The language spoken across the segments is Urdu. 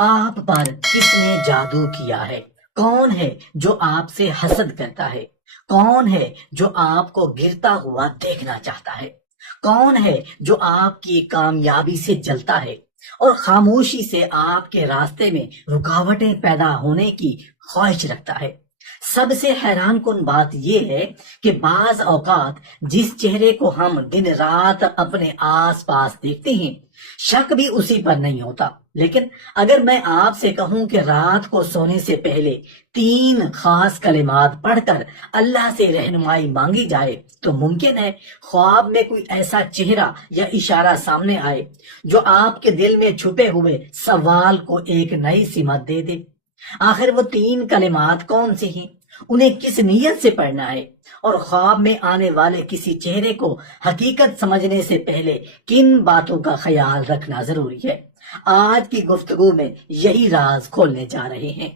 آپ پر کس نے جادو کیا ہے؟ کون ہے جو آپ سے حسد کرتا ہے؟ کون ہے جو آپ کو گرتا ہوا دیکھنا چاہتا ہے؟ کون ہے جو آپ کی کامیابی سے جلتا ہے اور خاموشی سے آپ کے راستے میں رکاوٹیں پیدا ہونے کی خواہش رکھتا ہے؟ سب سے حیران کن بات یہ ہے کہ بعض اوقات جس چہرے کو ہم دن رات اپنے آس پاس دیکھتے ہیں، شک بھی اسی پر نہیں ہوتا۔ لیکن اگر میں آپ سے کہوں کہ رات کو سونے سے پہلے 3 خاص کلمات پڑھ کر اللہ سے رہنمائی مانگی جائے تو ممکن ہے خواب میں کوئی ایسا چہرہ یا اشارہ سامنے آئے جو آپ کے دل میں چھپے ہوئے سوال کو ایک نئی سمت دے دے۔ آخر وہ 3 کلمات کون سے ہیں؟ انہیں کس نیت سے پڑھنا ہے؟ اور خواب میں آنے والے کسی چہرے کو حقیقت سمجھنے سے پہلے کن باتوں کا خیال رکھنا ضروری ہے؟ آج کی گفتگو میں یہی راز کھولنے جا رہے ہیں۔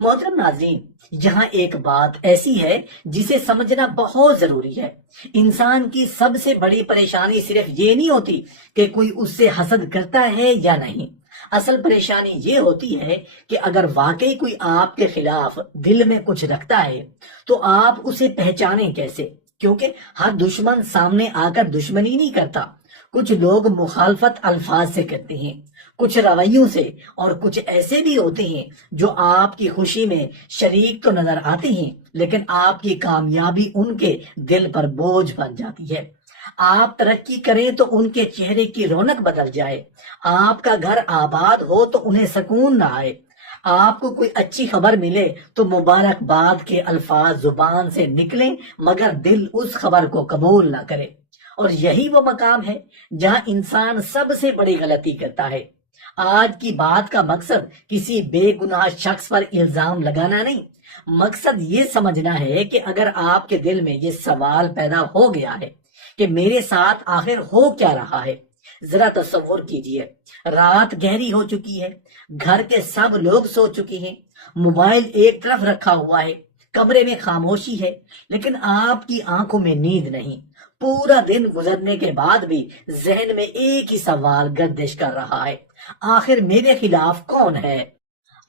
محترم ناظرین، یہاں ایک بات ایسی ہے جسے سمجھنا بہت ضروری ہے۔ انسان کی سب سے بڑی پریشانی صرف یہ نہیں ہوتی کہ کوئی اس سے حسد کرتا ہے یا نہیں۔ اصل پریشانی یہ ہوتی ہے کہ اگر واقعی کوئی آپ کے خلاف دل میں کچھ رکھتا ہے تو آپ اسے پہچانیں کیسے؟ کیونکہ ہر دشمن سامنے آ کر دشمنی نہیں کرتا۔ کچھ لوگ مخالفت الفاظ سے کرتے ہیں، کچھ رویوں سے، اور کچھ ایسے بھی ہوتے ہیں جو آپ کی خوشی میں شریک تو نظر آتے ہیں لیکن آپ کی کامیابی ان کے دل پر بوجھ بن جاتی ہے۔ آپ ترقی کریں تو ان کے چہرے کی رونق بدل جائے، آپ کا گھر آباد ہو تو انہیں سکون نہ آئے، آپ کو کوئی اچھی خبر ملے تو مبارکباد کے الفاظ زبان سے نکلیں مگر دل اس خبر کو قبول نہ کرے۔ اور یہی وہ مقام ہے جہاں انسان سب سے بڑی غلطی کرتا ہے۔ آج کی بات کا مقصد کسی بے گناہ شخص پر الزام لگانا نہیں، مقصد یہ سمجھنا ہے کہ اگر آپ کے دل میں یہ سوال پیدا ہو گیا ہے کہ میرے ساتھ آخر ہو کیا رہا ہے، ذرا تصور کیجئے، رات گہری ہو چکی ہے، گھر کے سب لوگ سو چکے ہیں، موبائل ایک طرف رکھا ہوا ہے، کمرے میں خاموشی ہے، لیکن آپ کی آنکھوں میں نیند نہیں۔ پورا دن گزرنے کے بعد بھی ذہن میں ایک ہی سوال گردش کر رہا ہے، آخر میرے خلاف کون ہے؟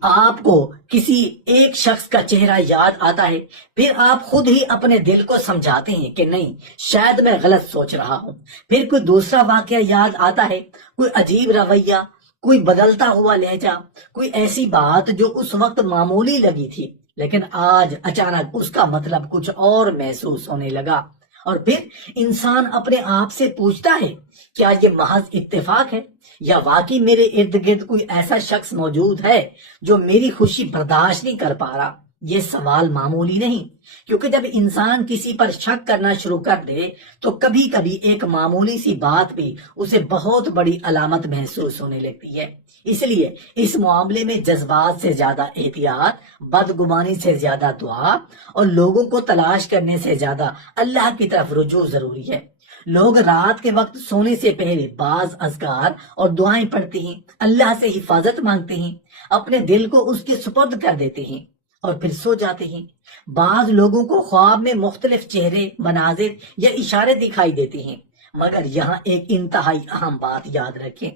آپ کو کسی ایک شخص کا چہرہ یاد آتا ہے، پھر آپ خود ہی اپنے دل کو سمجھاتے ہیں کہ نہیں، شاید میں غلط سوچ رہا ہوں۔ پھر کوئی دوسرا واقعہ یاد آتا ہے، کوئی عجیب رویہ، کوئی بدلتا ہوا لہجہ، کوئی ایسی بات جو اس وقت معمولی لگی تھی لیکن آج اچانک اس کا مطلب کچھ اور محسوس ہونے لگا۔ اور پھر انسان اپنے آپ سے پوچھتا ہے، کیا یہ محض اتفاق ہے یا واقعی میرے ارد گرد کوئی ایسا شخص موجود ہے جو میری خوشی برداشت نہیں کر پا رہا؟ یہ سوال معمولی نہیں، کیونکہ جب انسان کسی پر شک کرنا شروع کر دے تو کبھی کبھی ایک معمولی سی بات بھی اسے بہت بڑی علامت محسوس ہونے لگتی ہے۔ اس لیے اس معاملے میں جذبات سے زیادہ احتیاط، بدگمانی سے زیادہ دعا، اور لوگوں کو تلاش کرنے سے زیادہ اللہ کی طرف رجوع ضروری ہے۔ لوگ رات کے وقت سونے سے پہلے بعض اذکار اور دعائیں پڑھتے ہیں، اللہ سے حفاظت مانگتے ہیں، اپنے دل کو اس کے سپرد کر دیتے ہیں اور پھر سو جاتے ہیں۔ بعض لوگوں کو خواب میں مختلف چہرے، مناظر یا اشارے دکھائی دیتے ہیں، مگر یہاں ایک انتہائی اہم بات یاد رکھیں،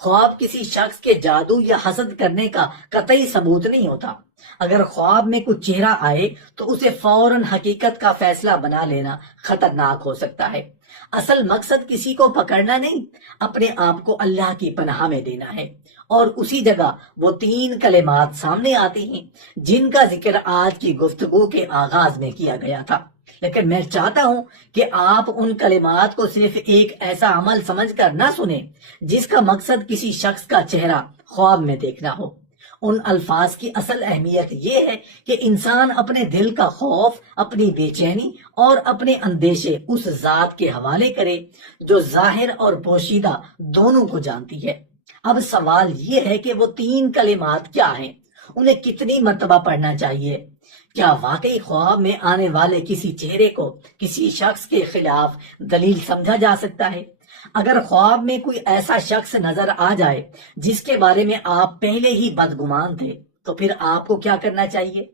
خواب کسی شخص کے جادو یا حسد کرنے کا قطعی ثبوت نہیں ہوتا۔ اگر خواب میں کچھ چہرہ آئے تو اسے فوراً حقیقت کا فیصلہ بنا لینا خطرناک ہو سکتا ہے۔ اصل مقصد کسی کو پکڑنا نہیں، اپنے آپ کو اللہ کی پناہ میں دینا ہے۔ اور اسی جگہ وہ 3 کلمات سامنے آتے ہیں جن کا ذکر آج کی گفتگو کے آغاز میں کیا گیا تھا، لیکن میں چاہتا ہوں کہ آپ ان کلمات کو صرف ایک ایسا عمل سمجھ کر نہ سنیں جس کا مقصد کسی شخص کا چہرہ خواب میں دیکھنا ہو۔ ان الفاظ کی اصل اہمیت یہ ہے کہ انسان اپنے دل کا خوف، اپنی بے چینی اور اپنے اندیشے اس ذات کے حوالے کرے جو ظاہر اور پوشیدہ دونوں کو جانتی ہے۔ اب سوال یہ ہے کہ وہ 3 کلمات کیا ہیں؟ انہیں کتنی مرتبہ پڑھنا چاہیے؟ کیا واقعی خواب میں آنے والے کسی چہرے کو کسی شخص کے خلاف دلیل سمجھا جا سکتا ہے؟ اگر خواب میں کوئی ایسا شخص نظر آ جائے جس کے بارے میں آپ پہلے ہی بدگمان تھے تو پھر آپ کو کیا کرنا چاہیے؟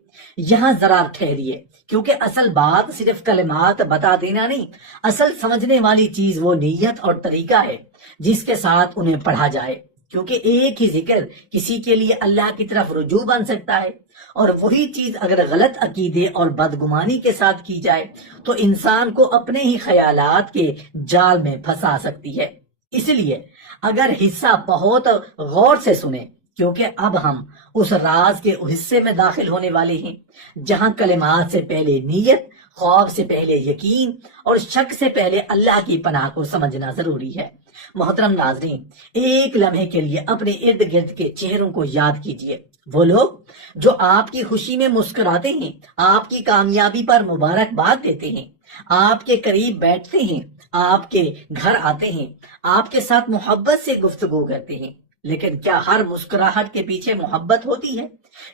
یہاں ذرا ٹھہریے، کیونکہ اصل بات صرف کلمات بتا دینا نہیں، اصل سمجھنے والی چیز وہ نیت اور طریقہ ہے جس کے ساتھ انہیں پڑھا جائے۔ کیونکہ ایک ہی ذکر کسی کے لیے اللہ کی طرف رجوع بن سکتا ہے، اور وہی چیز اگر غلط عقیدے اور بدگمانی کے ساتھ کی جائے تو انسان کو اپنے ہی خیالات کے جال میں پھنسا سکتی ہے۔ اس لیے اگر حصہ بہت غور سے سنیں، کیونکہ اب ہم اس راز کے حصے میں داخل ہونے والے ہیں جہاں کلمات سے پہلے نیت، خوف سے پہلے یقین اور شک سے پہلے اللہ کی پناہ کو سمجھنا ضروری ہے۔ محترم ناظرین، ایک لمحے کے لیے اپنے ارد گرد کے چہروں کو یاد کیجئے، وہ لوگ جو آپ کی خوشی میں مسکراتے ہیں، آپ کی کامیابی پر مبارکباد دیتے ہیں، آپ کے قریب بیٹھتے ہیں، آپ کے گھر آتے ہیں، آپ کے ساتھ محبت سے گفتگو کرتے ہیں۔ لیکن کیا ہر مسکراہٹ کے پیچھے محبت ہوتی ہے؟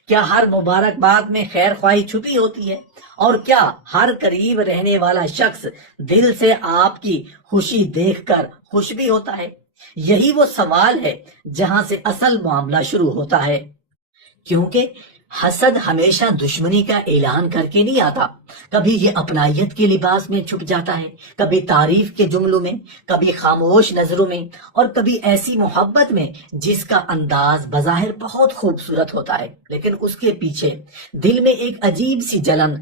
کیا ہر مبارکباد میں خیر خواہی چھپی ہوتی ہے؟ اور کیا ہر قریب رہنے والا شخص دل سے آپ کی خوشی دیکھ کر خوش بھی ہوتا ہے؟ یہی وہ سوال ہے جہاں سے اصل معاملہ شروع ہوتا ہے، کیونکہ حسد ہمیشہ دشمنی کا اعلان کر کے نہیں آتا، کبھی یہ اپنائیت کے لباس میں چھپ جاتا ہے، کبھی تعریف کے جملوں میں، کبھی خاموش نظروں میں، اور کبھی ایسی محبت میں جس کا انداز بظاہر بہت خوبصورت ہوتا ہے لیکن اس کے پیچھے دل میں ایک عجیب سی جلن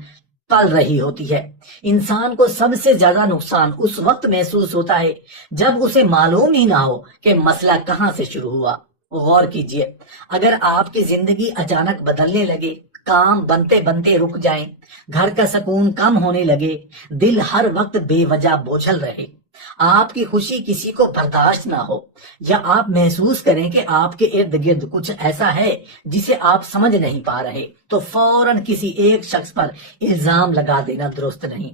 پل رہی ہوتی ہے۔ انسان کو سب سے زیادہ نقصان اس وقت محسوس ہوتا ہے جب اسے معلوم ہی نہ ہو کہ مسئلہ کہاں سے شروع ہوا۔ غور کیجئے، اگر آپ کی زندگی اچانک بدلنے لگے، کام بنتے بنتے رک جائیں، گھر کا سکون کم ہونے لگے، دل ہر وقت بے وجہ بوجھل رہے، آپ کی خوشی کسی کو برداشت نہ ہو، یا آپ محسوس کریں کہ آپ کے ارد گرد کچھ ایسا ہے جسے آپ سمجھ نہیں پا رہے، تو فوراً کسی ایک شخص پر الزام لگا دینا درست نہیں۔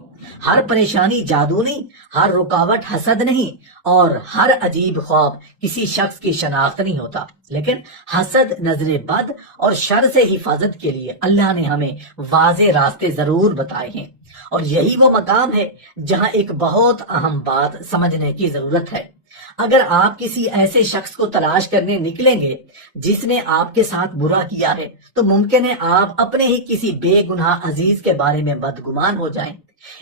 ہر پریشانی جادو نہیں، ہر رکاوٹ حسد نہیں، اور ہر عجیب خواب کسی شخص کی شناخت نہیں ہوتا، لیکن حسد، نظر بد اور شر سے حفاظت کے لیے اللہ نے ہمیں واضح راستے ضرور بتائے ہیں، اور یہی وہ مقام ہے جہاں ایک بہت اہم بات سمجھنے کی ضرورت ہے۔ اگر آپ کسی ایسے شخص کو تلاش کرنے نکلیں گے جس نے آپ کے ساتھ برا کیا ہے، تو ممکن ہے آپ اپنے ہی کسی بے گناہ عزیز کے بارے میں بدگمان ہو جائیں،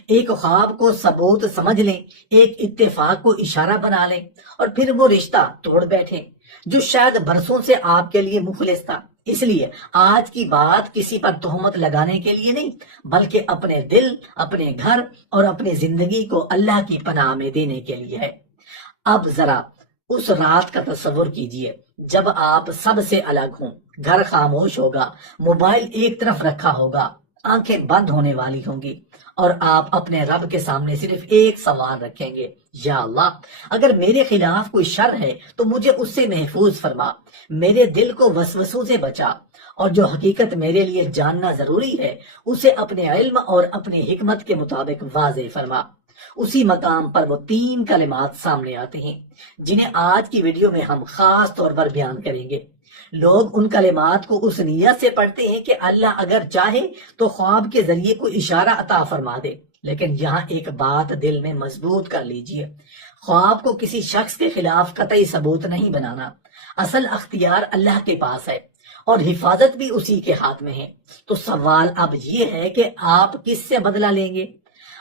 ایک خواب کو ثبوت سمجھ لیں، ایک اتفاق کو اشارہ بنا لیں، اور پھر وہ رشتہ توڑ بیٹھیں جو شاید برسوں سے آپ کے لیے مخلص تھا۔ اس لیے آج کی بات کسی پر تہمت لگانے کے لیے نہیں، بلکہ اپنے دل، اپنے گھر اور اپنی زندگی کو اللہ کی پناہ میں دینے کے لیے ہے۔ اب ذرا اس رات کا تصور کیجئے جب آپ سب سے الگ ہوں، گھر خاموش ہوگا، موبائل ایک طرف رکھا ہوگا، آنکھیں بند ہونے والی ہوں گی، اور آپ اپنے رب کے سامنے صرف ایک سوال رکھیں گے، یا اللہ، اگر میرے خلاف کوئی شر ہے تو مجھے اس سے محفوظ فرما، میرے دل کو وسوسوں سے بچا، اور جو حقیقت میرے لیے جاننا ضروری ہے اسے اپنے علم اور اپنی حکمت کے مطابق واضح فرما۔ اسی مقام پر وہ تین کلمات سامنے آتے ہیں جنہیں آج کی ویڈیو میں ہم خاص طور پر بیان کریں گے۔ لوگ ان کلمات کو اس نیت سے پڑھتے ہیں کہ اللہ اگر چاہے تو خواب کے ذریعے کوئی اشارہ عطا فرما دے، لیکن یہاں ایک بات دل میں مضبوط کر لیجئے، خواب کو کسی شخص کے خلاف قطعی ثبوت نہیں بنانا، اصل اختیار اللہ کے پاس ہے اور حفاظت بھی اسی کے ہاتھ میں ہے۔ تو سوال اب یہ ہے کہ آپ کس سے بدلہ لیں گے؟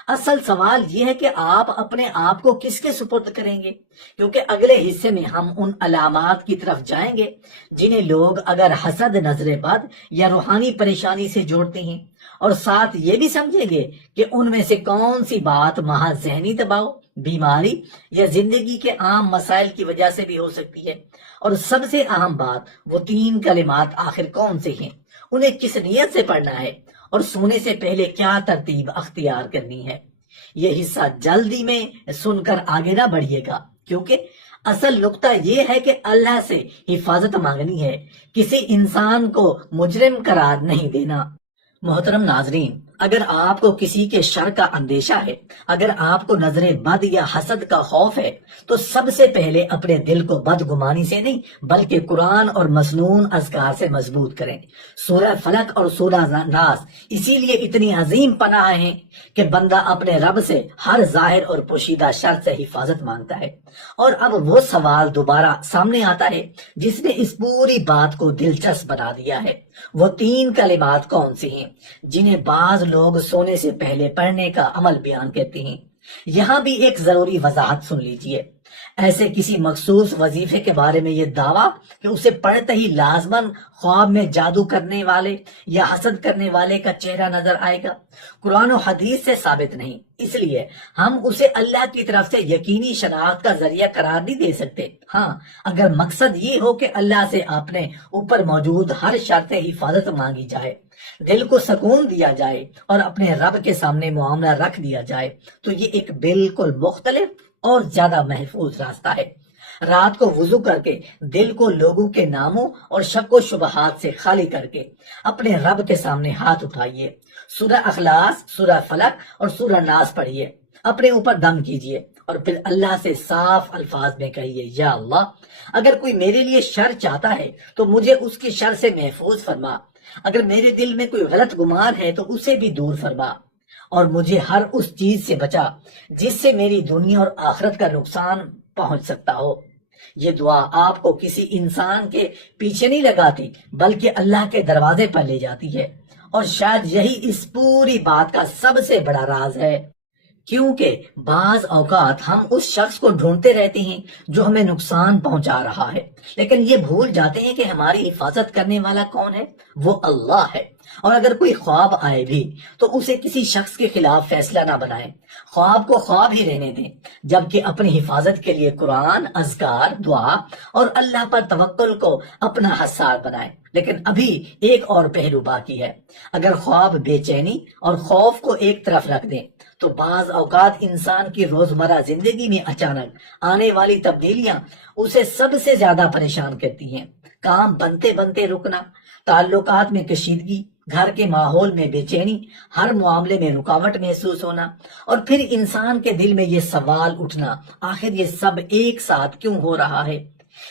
اصل سوال یہ ہے کہ آپ اپنے آپ کو کس کے سپرد کریں گے، کیونکہ اگلے حصے میں ہم ان علامات کی طرف جائیں گے جنہیں لوگ اگر حسد، نظر بد یا روحانی پریشانی سے جوڑتے ہیں، اور ساتھ یہ بھی سمجھیں گے کہ ان میں سے کون سی بات محض ذہنی دباؤ، بیماری یا زندگی کے عام مسائل کی وجہ سے بھی ہو سکتی ہے، اور سب سے اہم بات وہ تین کلمات آخر کون سے ہیں، انہیں کس نیت سے پڑھنا ہے، اور سونے سے پہلے کیا ترتیب اختیار کرنی ہے۔ یہ حصہ جلدی میں سن کر آگے نہ بڑھیے گا، کیونکہ اصل نقطہ یہ ہے کہ اللہ سے حفاظت مانگنی ہے، کسی انسان کو مجرم قرار نہیں دینا۔ محترم ناظرین، اگر آپ کو کسی کے شر کا اندیشہ ہے، اگر آپ کو نظر بد یا حسد کا خوف ہے، تو سب سے پہلے اپنے دل کو بدگمانی سے نہیں بلکہ قرآن اور مسنون اذکار سے مضبوط کریں۔ سورہ فلق اور سورہ ناس اسی لیے اتنی عظیم پناہ ہیں کہ بندہ اپنے رب سے ہر ظاہر اور پوشیدہ شر سے حفاظت مانگتا ہے۔ اور اب وہ سوال دوبارہ سامنے آتا ہے جس نے اس پوری بات کو دلچسپ بنا دیا ہے، وہ تین کلمات کون سی ہیں جنہیں بعض لوگ سونے سے پہلے پڑھنے کا عمل بیان کرتے ہیں۔ یہاں بھی ایک ضروری وضاحت سن لیجئے، ایسے کسی مخصوص وظیفے کے بارے میں یہ دعویٰ کہ اسے پڑھتے ہی لازماً خواب میں جادو کرنے والے یا حسد کرنے والے کا چہرہ نظر آئے گا، قرآن و حدیث سے ثابت نہیں۔ اس لیے ہم اسے اللہ کی طرف سے یقینی شناخت کا ذریعہ قرار نہیں دے سکتے۔ ہاں، اگر مقصد یہ ہو کہ اللہ سے اپنے اوپر موجود ہر شرط حفاظت مانگی جائے، دل کو سکون دیا جائے اور اپنے رب کے سامنے معاملہ رکھ دیا جائے، تو یہ ایک بالکل مختلف اور زیادہ محفوظ راستہ ہے۔ رات کو وضو کر کے دل کو لوگوں کے ناموں اور شک و شبہات سے خالی کر کے اپنے رب کے سامنے ہاتھ اٹھائیے، سورہ اخلاص، سورہ فلق اور سورہ ناس پڑھیے، اپنے اوپر دم کیجیے اور پھر اللہ سے صاف الفاظ میں کہیے، یا اللہ، اگر کوئی میرے لیے شر چاہتا ہے تو مجھے اس کی شر سے محفوظ فرما، اگر میرے دل میں کوئی غلط گمان ہے تو اسے بھی دور فرما، اور مجھے ہر اس چیز سے بچا جس سے میری دنیا اور آخرت کا نقصان پہنچ سکتا ہو۔ یہ دعا آپ کو کسی انسان کے پیچھے نہیں لگاتی بلکہ اللہ کے دروازے پر لے جاتی ہے، اور شاید یہی اس پوری بات کا سب سے بڑا راز ہے، کیونکہ بعض اوقات ہم اس شخص کو ڈھونڈتے رہتے ہیں جو ہمیں نقصان پہنچا رہا ہے، لیکن یہ بھول جاتے ہیں کہ ہماری حفاظت کرنے والا کون ہے؟ وہ اللہ ہے۔ اور اگر کوئی خواب آئے بھی تو اسے کسی شخص کے خلاف فیصلہ نہ بنائیں، خواب کو خواب ہی رہنے دیں، جبکہ اپنی حفاظت کے لیے قرآن، اذکار، دعا اور اللہ پر توکل کو اپنا حصار بنائیں۔ لیکن ابھی ایک اور پہلو باقی ہے۔ اگر خواب بے چینی اور خوف کو ایک طرف رکھ دیں تو بعض اوقات انسان کی روزمرہ زندگی میں اچانک آنے والی تبدیلیاں اسے سب سے زیادہ پریشان کرتی ہیں۔ کام بنتے بنتے رکنا، تعلقات میں کشیدگی، گھر کے ماحول میں بے چینی، ہر معاملے میں رکاوٹ محسوس ہونا، اور پھر انسان کے دل میں یہ سوال اٹھنا، آخر یہ سب ایک ساتھ کیوں ہو رہا ہے؟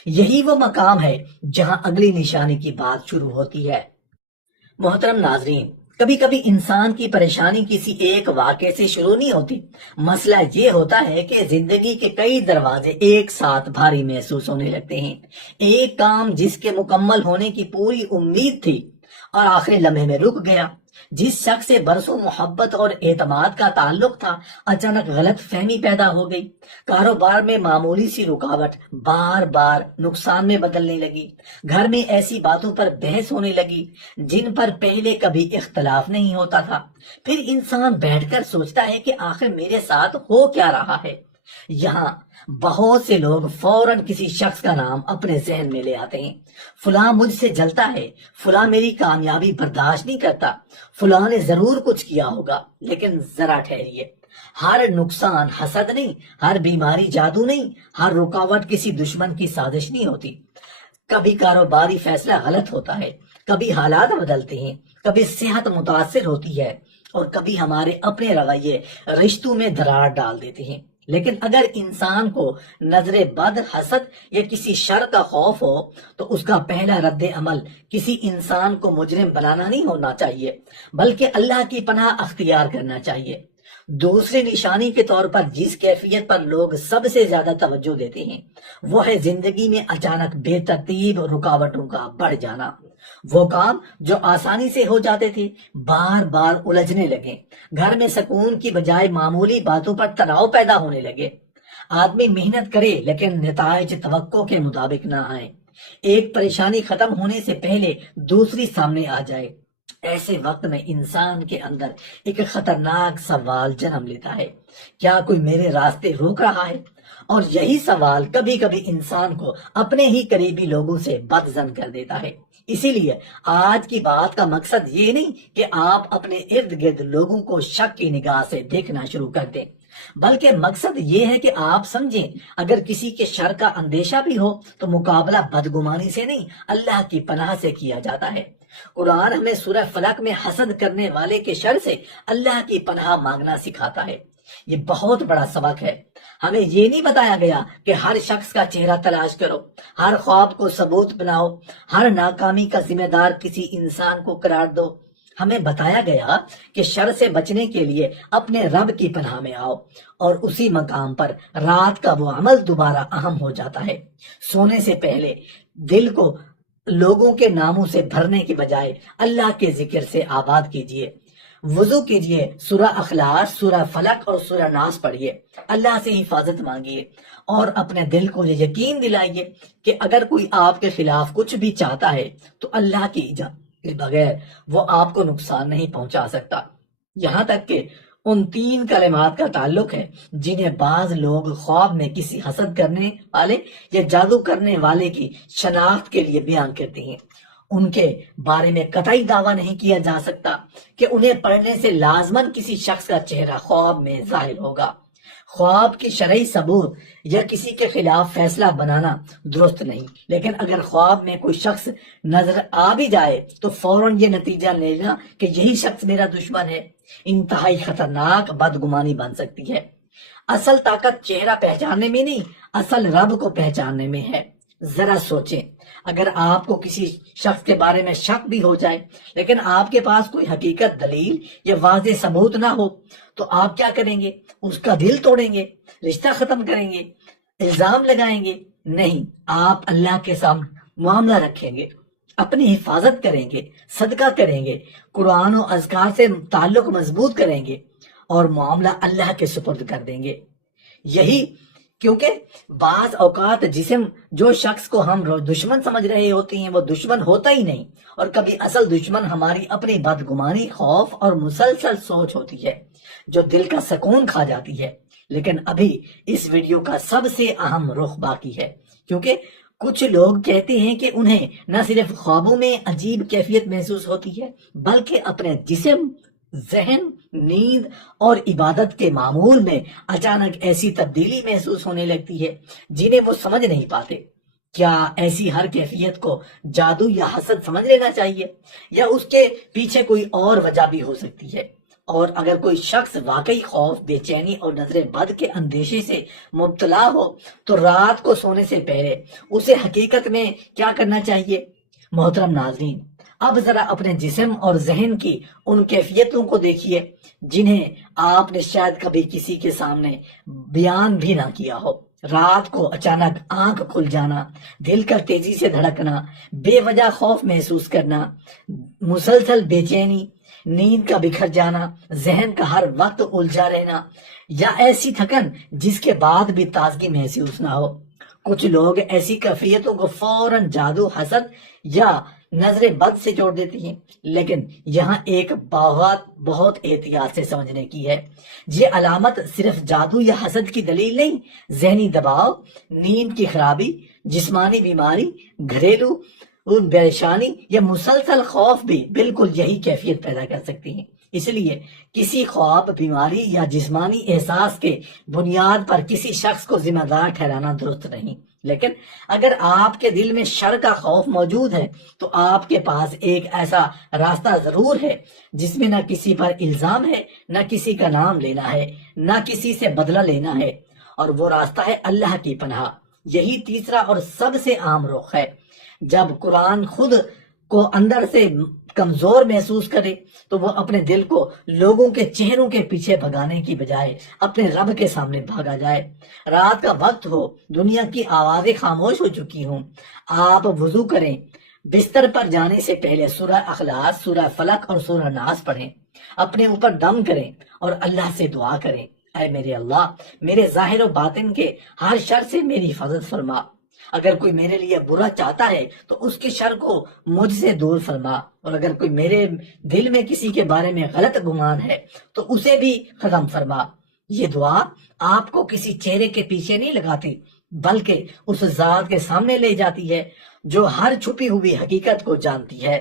یہی وہ مقام ہے جہاں اگلی نشانی کی بات شروع ہوتی ہے۔ محترم ناظرین، کبھی کبھی انسان کی پریشانی کسی ایک واقعے سے شروع نہیں ہوتی۔ مسئلہ یہ ہوتا ہے کہ زندگی کے کئی دروازے ایک ساتھ بھاری محسوس ہونے لگتے ہیں۔ ایک کام جس کے مکمل ہونے کی پوری امید تھی اور آخری لمحے میں رک گیا، جس شخص سے برسوں محبت اور اعتماد کا تعلق تھا، اچانک غلط فہمی پیدا ہو گئی، کاروبار میں معمولی سی رکاوٹ بار بار نقصان میں بدلنے لگی، گھر میں ایسی باتوں پر بحث ہونے لگی جن پر پہلے کبھی اختلاف نہیں ہوتا تھا۔ پھر انسان بیٹھ کر سوچتا ہے کہ آخر میرے ساتھ ہو کیا رہا ہے؟ یہاں بہت سے لوگ فوراً کسی شخص کا نام اپنے ذہن میں لے آتے ہیں۔ فلاں مجھ سے جلتا ہے، فلاں میری کامیابی برداشت نہیں کرتا، فلاں نے ضرور کچھ کیا ہوگا۔ لیکن ذرا ٹھہریے، ہر نقصان حسد نہیں، ہر بیماری جادو نہیں، ہر رکاوٹ کسی دشمن کی سازش نہیں ہوتی۔ کبھی کاروباری فیصلہ غلط ہوتا ہے، کبھی حالات بدلتے ہیں، کبھی صحت متاثر ہوتی ہے، اور کبھی ہمارے اپنے رویے رشتوں میں دراڑ ڈال دیتے ہیں۔ لیکن اگر انسان کو نظر بد، حسد یا کسی شر کا خوف ہو تو اس کا پہلا رد عمل کسی انسان کو مجرم بنانا نہیں ہونا چاہیے، بلکہ اللہ کی پناہ اختیار کرنا چاہیے۔ دوسری نشانی کے طور پر جس کیفیت پر لوگ سب سے زیادہ توجہ دیتے ہیں وہ ہے زندگی میں اچانک بے ترتیب رکاوٹوں کا بڑھ جانا۔ وہ کام جو آسانی سے ہو جاتے تھے بار بار الجھنے لگے، گھر میں سکون کی بجائے معمولی باتوں پر تناؤ پیدا ہونے لگے، آدمی محنت کرے لیکن نتائج توقع کے مطابق نہ آئے، ایک پریشانی ختم ہونے سے پہلے دوسری سامنے آ جائے۔ ایسے وقت میں انسان کے اندر ایک خطرناک سوال جنم لیتا ہے، کیا کوئی میرے راستے روک رہا ہے؟ اور یہی سوال کبھی کبھی انسان کو اپنے ہی قریبی لوگوں سے بدظن کر دیتا ہے۔ اسی لیے آج کی بات کا مقصد یہ نہیں کہ آپ اپنے ارد گرد لوگوں کو شک کی نگاہ سے دیکھنا شروع کر دیں، بلکہ مقصد یہ ہے کہ آپ سمجھیں اگر کسی کے شر کا اندیشہ بھی ہو تو مقابلہ بدگمانی سے نہیں، اللہ کی پناہ سے کیا جاتا ہے۔ قرآن ہمیں سورہ فلق میں حسد کرنے والے کے شر سے اللہ کی پناہ مانگنا سکھاتا ہے۔ یہ بہت بڑا سبق ہے۔ ہمیں یہ نہیں بتایا گیا کہ ہر شخص کا چہرہ تلاش کرو، ہر خواب کو ثبوت بناؤ، ہر ناکامی کا ذمہ دار کسی انسان کو قرار دو۔ ہمیں بتایا گیا کہ شر سے بچنے کے لیے اپنے رب کی پناہ میں آؤ، اور اسی مقام پر رات کا وہ عمل دوبارہ اہم ہو جاتا ہے۔ سونے سے پہلے دل کو لوگوں کے ناموں سے بھرنے کی بجائے اللہ کے ذکر سے آباد کیجیے۔ وضو کیجئے، سورہ اخلاص، سورہ فلق اور سورہ ناس پڑھیے، اللہ سے حفاظت مانگیے اور اپنے دل کو یہ یقین دلائیے کہ اگر کوئی آپ کے خلاف کچھ بھی چاہتا ہے تو اللہ کی اجازت کے بغیر وہ آپ کو نقصان نہیں پہنچا سکتا۔ یہاں تک کہ ان 3 کلمات کا تعلق ہے جنہیں بعض لوگ خواب میں کسی حسد کرنے والے یا جادو کرنے والے کی شناخت کے لیے بیان کرتے ہیں۔ ان کے بارے میں قطعی دعویٰ نہیں کیا جا سکتا کہ انہیں پڑھنے سے لازماً کسی شخص کا چہرہ خواب میں ظاہر ہوگا۔ خواب کی شرعی ثبوت یا کسی کے خلاف فیصلہ بنانا درست نہیں، لیکن اگر خواب میں کوئی شخص نظر آ بھی جائے تو فوراً یہ نتیجہ لینا کہ یہی شخص میرا دشمن ہے انتہائی خطرناک بدگمانی بن سکتی ہے۔ اصل طاقت چہرہ پہچاننے میں نہیں، اصل رب کو پہچاننے میں ہے۔ ذرا سوچیں، اگر آپ کو کسی شخص کے بارے میں شک بھی ہو جائے لیکن آپ کے پاس کوئی حقیقت، دلیل یا واضح ثبوت نہ ہو تو آپ کیا کریں گے؟ اس کا دل توڑیں گے، رشتہ ختم کریں گے، الزام لگائیں گے؟ نہیں، آپ اللہ کے سامنے معاملہ رکھیں گے، اپنی حفاظت کریں گے، صدقہ کریں گے، قرآن و اذکار سے تعلق مضبوط کریں گے اور معاملہ اللہ کے سپرد کر دیں گے۔ یہی کیونکہ بعض اوقات جسم جو شخص کو ہم دشمن سمجھ رہے ہوتے ہیں وہ دشمن ہوتا ہی نہیں، اور کبھی اصل دشمن ہماری اپنی بدگمانی، خوف اور مسلسل سوچ ہوتی ہے جو دل کا سکون کھا جاتی ہے۔ لیکن ابھی اس ویڈیو کا سب سے اہم رخ باقی ہے، کیونکہ کچھ لوگ کہتے ہیں کہ انہیں نہ صرف خوابوں میں عجیب کیفیت محسوس ہوتی ہے بلکہ اپنے جسم، ذہن، نیند اور عبادت کے معمول میں اچانک ایسی تبدیلی محسوس ہونے لگتی ہے جنہیں وہ سمجھ نہیں پاتے۔ کیا ایسی ہر کیفیت کو جادو یا حسد سمجھ لینا چاہیے یا اس کے پیچھے کوئی اور وجہ بھی ہو سکتی ہے؟ اور اگر کوئی شخص واقعی خوف، بے چینی اور نظر بد کے اندیشے سے مبتلا ہو تو رات کو سونے سے پہلے اسے حقیقت میں کیا کرنا چاہیے؟ محترم ناظرین، اب ذرا اپنے جسم اور ذہن کی ان کیفیتوں کو دیکھیے جنہیں آپ نے شاید کبھی کسی کے سامنے بیان بھی نہ کیا ہو۔ رات کو اچانک آنکھ کھل جانا، دل کا تیزی سے دھڑکنا، بے وجہ خوف محسوس کرنا، مسلسل بے چینی، نیند کا بکھر جانا، ذہن کا ہر وقت الجھا رہنا، یا ایسی تھکن جس کے بعد بھی تازگی محسوس نہ ہو۔ کچھ لوگ ایسی کیفیتوں کو فوراً جادو، حسد یا نظر بد سے جوڑ دیتی ہیں، لیکن یہاں ایک بہت احتیاط سے سمجھنے کی ہے۔ یہ علامت صرف جادو یا حسد کی دلیل نہیں، ذہنی دباؤ، نیند کی خرابی، جسمانی بیماری، گھریلو پریشانی یا مسلسل خوف بھی بالکل یہی کیفیت پیدا کر سکتی ہیں۔ اس لیے کسی خواب، بیماری یا جسمانی احساس کے بنیاد پر کسی شخص کو ذمہ دار ٹھہرانا درست نہیں، لیکن اگر آپ کے دل میں شر کا خوف موجود ہے تو آپ کے پاس ایک ایسا راستہ ضرور ہے جس میں نہ کسی پر الزام ہے، نہ کسی کا نام لینا ہے، نہ کسی سے بدلہ لینا ہے، اور وہ راستہ ہے اللہ کی پناہ۔ یہی تیسرا اور سب سے عام رخ ہے۔ جب قرآن خود کو اندر سے کمزور محسوس کرے تو وہ اپنے دل کو لوگوں کے چہروں کے پیچھے بھگانے کی بجائے اپنے رب کے سامنے بھاگا جائے۔ رات کا وقت ہو، دنیا کی آوازیں خاموش ہو چکی ہوں، آپ وضو کریں، بستر پر جانے سے پہلے سورہ اخلاص، سورہ فلق اور سورہ ناس پڑھیں، اپنے اوپر دم کریں اور اللہ سے دعا کریں، اے میرے اللہ، میرے ظاہر و باطن کے ہر شر سے میری حفاظت فرما۔ اگر کوئی میرے لیے برا چاہتا ہے تو اس کے شر کو مجھ سے دور فرما، اور اگر کوئی میرے دل میں کسی کے بارے میں غلط گمان ہے تو اسے بھی ختم فرما۔ یہ دعا آپ کو کسی چہرے کے پیچھے نہیں لگاتی بلکہ اس ذات کے سامنے لے جاتی ہے جو ہر چھپی ہوئی حقیقت کو جانتی ہے۔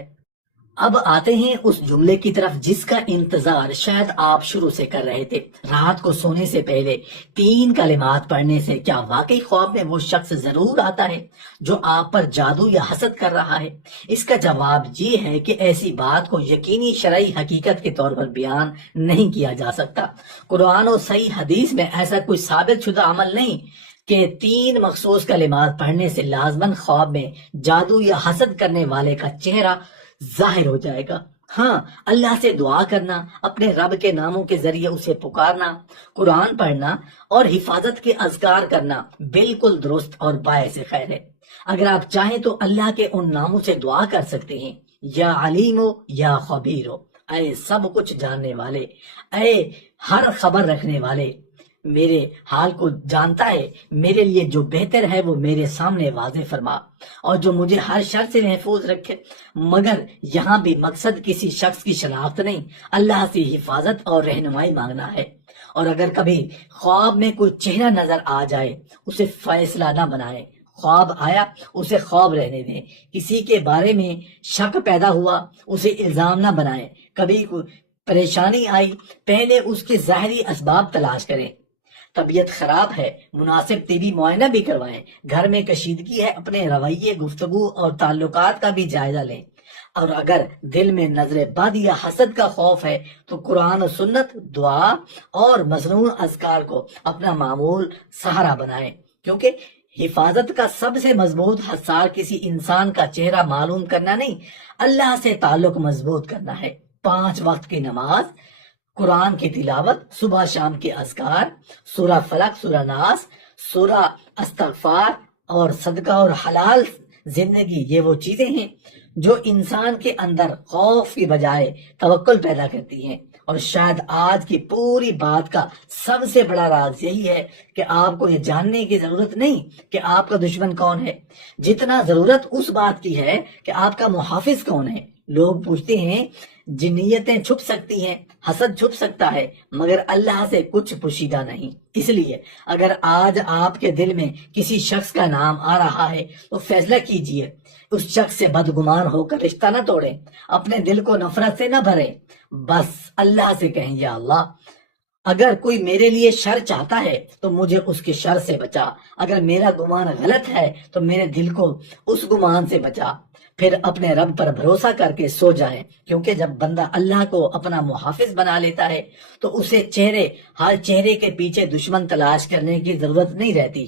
اب آتے ہیں اس جملے کی طرف جس کا انتظار شاید آپ شروع سے کر رہے تھے۔ رات کو سونے سے پہلے 3 کلمات پڑھنے سے کیا واقعی خواب میں وہ شخص ضرور آتا ہے جو آپ پر جادو یا حسد کر رہا ہے؟ اس کا جواب یہ ہے کہ ایسی بات کو یقینی شرعی حقیقت کے طور پر بیان نہیں کیا جا سکتا۔ قرآن و صحیح حدیث میں ایسا کوئی ثابت شدہ عمل نہیں کہ 3 مخصوص کلمات پڑھنے سے لازماً خواب میں جادو یا حسد کرنے والے کا چہرہ ظاہر ہو جائے گا۔ ہاں، اللہ سے دعا کرنا، اپنے رب کے ناموں کے ذریعے اسے پکارنا، قرآن پڑھنا اور حفاظت کے اذکار کرنا بالکل درست اور باعث خیر ہے۔ اگر آپ چاہیں تو اللہ کے ان ناموں سے دعا کر سکتے ہیں، یا علیم ہو یا خبیر ہو، اے سب کچھ جاننے والے، اے ہر خبر رکھنے والے، میرے حال کو جانتا ہے، میرے لیے جو بہتر ہے وہ میرے سامنے واضح فرما، اور جو مجھے ہر شر سے محفوظ رکھے۔ مگر یہاں بھی مقصد کسی شخص کی شناخت نہیں، اللہ سے حفاظت اور رہنمائی مانگنا ہے۔ اور اگر کبھی خواب میں کوئی چہرہ نظر آ جائے، اسے فیصلہ نہ بنائے، خواب آیا اسے خواب رہنے دیں، کسی کے بارے میں شک پیدا ہوا اسے الزام نہ بنائے، کبھی کوئی پریشانی آئی پہلے اس کے ظاہری اسباب تلاش کریں، طبیعت خراب ہے مناسب طبی معائنہ بھی کروائیں، گھر میں کشیدگی ہے اپنے رویے، گفتگو اور تعلقات کا بھی جائزہ لیں، اور اگر دل میں نظر بد یا حسد کا خوف ہے تو قرآن و سنت، دعا اور مصنون اذکار کو اپنا معمول سہارا بنائیں، کیونکہ حفاظت کا سب سے مضبوط حصار کسی انسان کا چہرہ معلوم کرنا نہیں، اللہ سے تعلق مضبوط کرنا ہے۔ 5 وقت کی نماز، قرآن کی تلاوت، صبح شام کے اذکار، سورہ فلق، سورہ ناس، سورہ استغفار اور صدقہ اور حلال زندگی، یہ وہ چیزیں ہیں جو انسان کے اندر خوف کی بجائے توکل پیدا کرتی ہیں۔ اور شاید آج کی پوری بات کا سب سے بڑا راز یہی ہے کہ آپ کو یہ جاننے کی ضرورت نہیں کہ آپ کا دشمن کون ہے، جتنا ضرورت اس بات کی ہے کہ آپ کا محافظ کون ہے۔ لوگ پوچھتے ہیں جنیتیں چھپ سکتی ہیں، حسد چھپ سکتا ہے، مگر اللہ سے کچھ پوشیدہ نہیں۔ اس لیے اگر آج آپ کے دل میں کسی شخص کا نام آ رہا ہے تو فیصلہ کیجئے، اس شخص سے بدگمان ہو کر رشتہ نہ توڑیں، اپنے دل کو نفرت سے نہ بھریں، بس اللہ سے کہیں یا اللہ اگر کوئی میرے لیے شر چاہتا ہے تو مجھے اس کے شر سے بچا، اگر میرا گمان غلط ہے تو میرے دل کو اس گمان سے بچا۔ پھر اپنے رب پر بھروسہ کر کے سو جائیں، کیونکہ جب بندہ اللہ کو اپنا محافظ بنا لیتا ہے تو اسے ہر چہرے کے پیچھے دشمن تلاش کرنے کی ضرورت نہیں رہتی۔